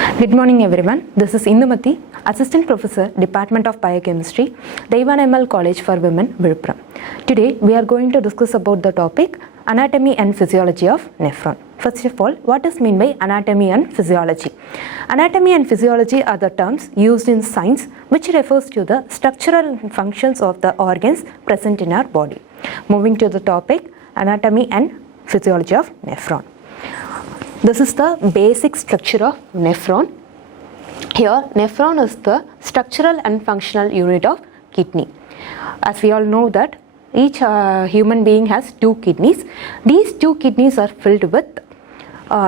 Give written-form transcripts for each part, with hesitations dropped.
Good morning everyone. This is Indumathy, Assistant Professor, Department of Biochemistry, Theivanai Ammal College for Women, Villupuram. Today we are going to discuss about the topic Anatomy and Physiology of Nephron. First of all, what is meant by anatomy and physiology? Anatomy and physiology are the terms used in science which refers to the structural functions of the organs present in our body. Moving to the topic, Anatomy and Physiology of Nephron. This is the basic structure of nephron. Here, nephron is the structural and functional unit of kidney. As we all know that each human being has two kidneys. These two kidneys are filled with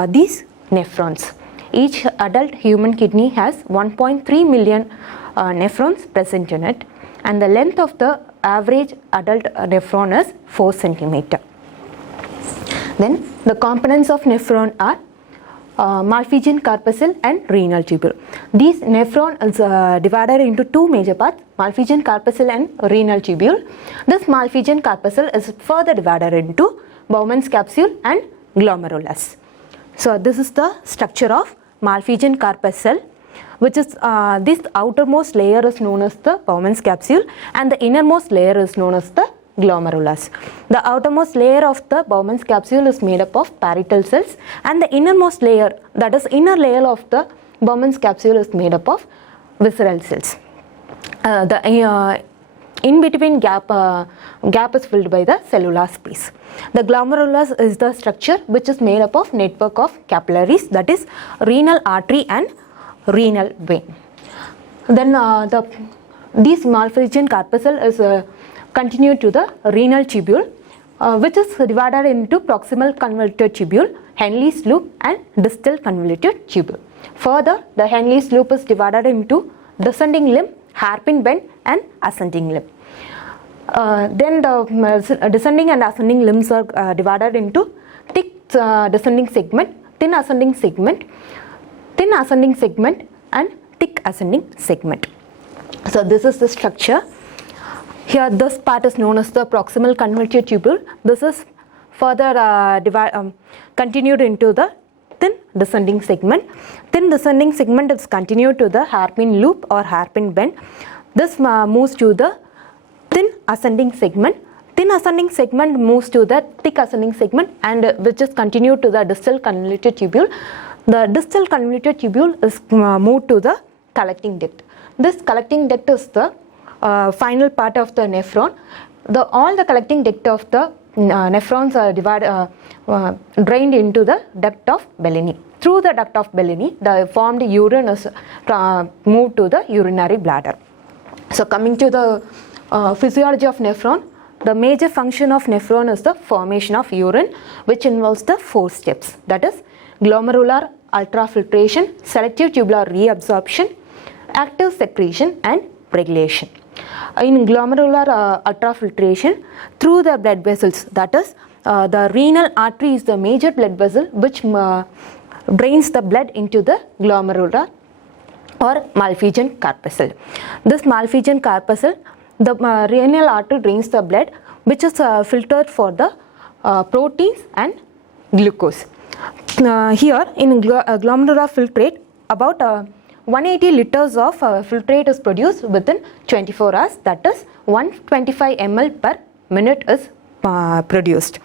these nephrons. Each adult human kidney has 1.3 million nephrons present in it, and the length of the average adult nephron is 4 cm. Then the components of nephron are Malpighian corpuscle and renal tubule. These nephron is divided into two major parts, Malpighian corpuscle and renal tubule. This Malpighian corpuscle is further divided into Bowman's capsule and Glomerulus. So this is the structure of Malpighian corpuscle, which is this outermost layer is known as the Bowman's capsule and the innermost layer is known as the Glomerulus. The outermost layer of the Bowman's capsule is made up of parietal cells, and the innermost layer, that is inner layer of the Bowman's capsule, is made up of visceral cells. The in between gap is filled by the cellular space. The Glomerulus is the structure which is made up of network of capillaries, that is renal artery and renal vein. Then this Malpighian corpuscle is continued to the renal tubule, which is divided into proximal convoluted tubule, Henle's loop and distal convoluted tubule. Further, the Henle's loop is divided into descending limb, hairpin bend and ascending limb. Then the descending and ascending limbs are divided into thick descending segment, thin ascending segment, and thick ascending segment. So this is the structure. Here this part is known as the proximal convoluted tubule. This is further continued into the thin descending segment. Thin descending segment is continued to the hairpin loop or hairpin bend. This moves to the thin ascending segment. Thin ascending segment moves to the thick ascending segment, and which is continued to the distal convoluted tubule. The distal convoluted tubule is moved to the collecting duct. This collecting duct is the final part of the nephron. All the collecting duct of the nephrons are drained into the duct of Bellini. Through the duct of Bellini, the formed urine is moved to the urinary bladder. So coming to the physiology of nephron, the major function of nephron is the formation of urine, which involves the 4 steps, that is glomerular ultrafiltration, selective tubular reabsorption, active secretion and regulation. In glomerular ultrafiltration, through the blood vessels, that is the renal artery is the major blood vessel which drains the blood into the glomerular or Malpighian corpuscle. This Malpighian corpuscle, the renal artery drains the blood which is filtered for the proteins and glucose. Here in glomerular filtrate, about 180 liters of filtrate is produced within 24 hours, that is 125 ml per minute is produced.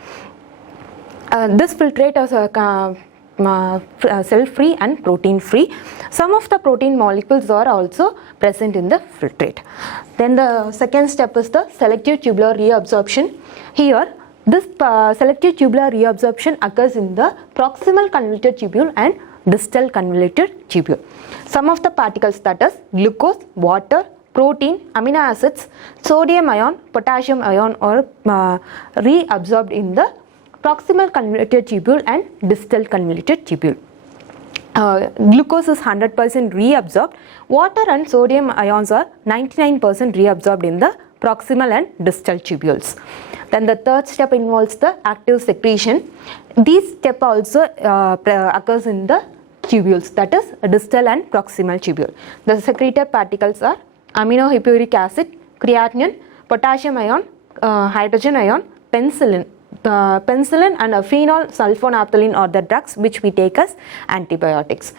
This filtrate is cell free and protein free. Some of the protein molecules are also present in the filtrate. Then the second step is the selective tubular reabsorption. Here this selective tubular reabsorption occurs in the proximal convoluted tubule and distal convoluted tubule. Some of the particles, that is glucose, water, protein, amino acids, sodium ion, potassium ion are reabsorbed in the proximal convoluted tubule and distal convoluted tubule. Glucose is 100% reabsorbed. Water and sodium ions are 99% reabsorbed in the proximal and distal tubules. Then the third step involves the active secretion. This step also occurs in the tubules, that is distal and proximal tubule. The secreted particles are amino hippuric acid, creatinine, potassium ion, hydrogen ion, penicillin. penicillin and phenol sulfonaphthalene are the drugs which we take as antibiotics.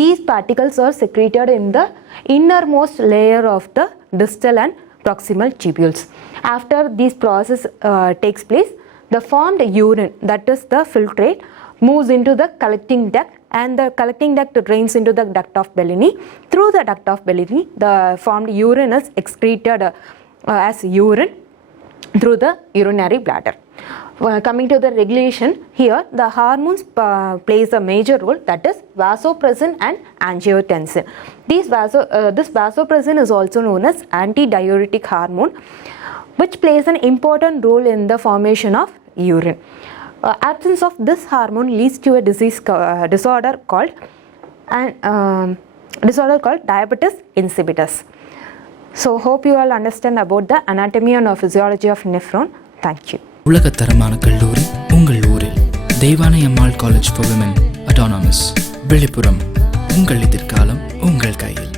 These particles are secreted in the innermost layer of the distal and proximal tubules. After this process takes place, the formed urine, that is the filtrate, moves into the collecting duct, and the collecting duct drains into the duct of Bellini. Through the duct of Bellini, the formed urine is excreted as urine through the urinary bladder. Coming to the regulation, here the hormones plays a major role, that is vasopressin and angiotensin. This vasopressin is also known as antidiuretic hormone, which plays an important role in the formation of urine. Absence of this hormone leads to a disorder called diabetes insipidus. So hope you all understand about the anatomy and physiology of nephron. Thank you. உலகத்தரமான கல்லூரி உங்கள் ஊரில் Deivanai Ammal college for women autonomous Villupuram. உங்கள் எதிர்காலம் உங்கள் கையில்.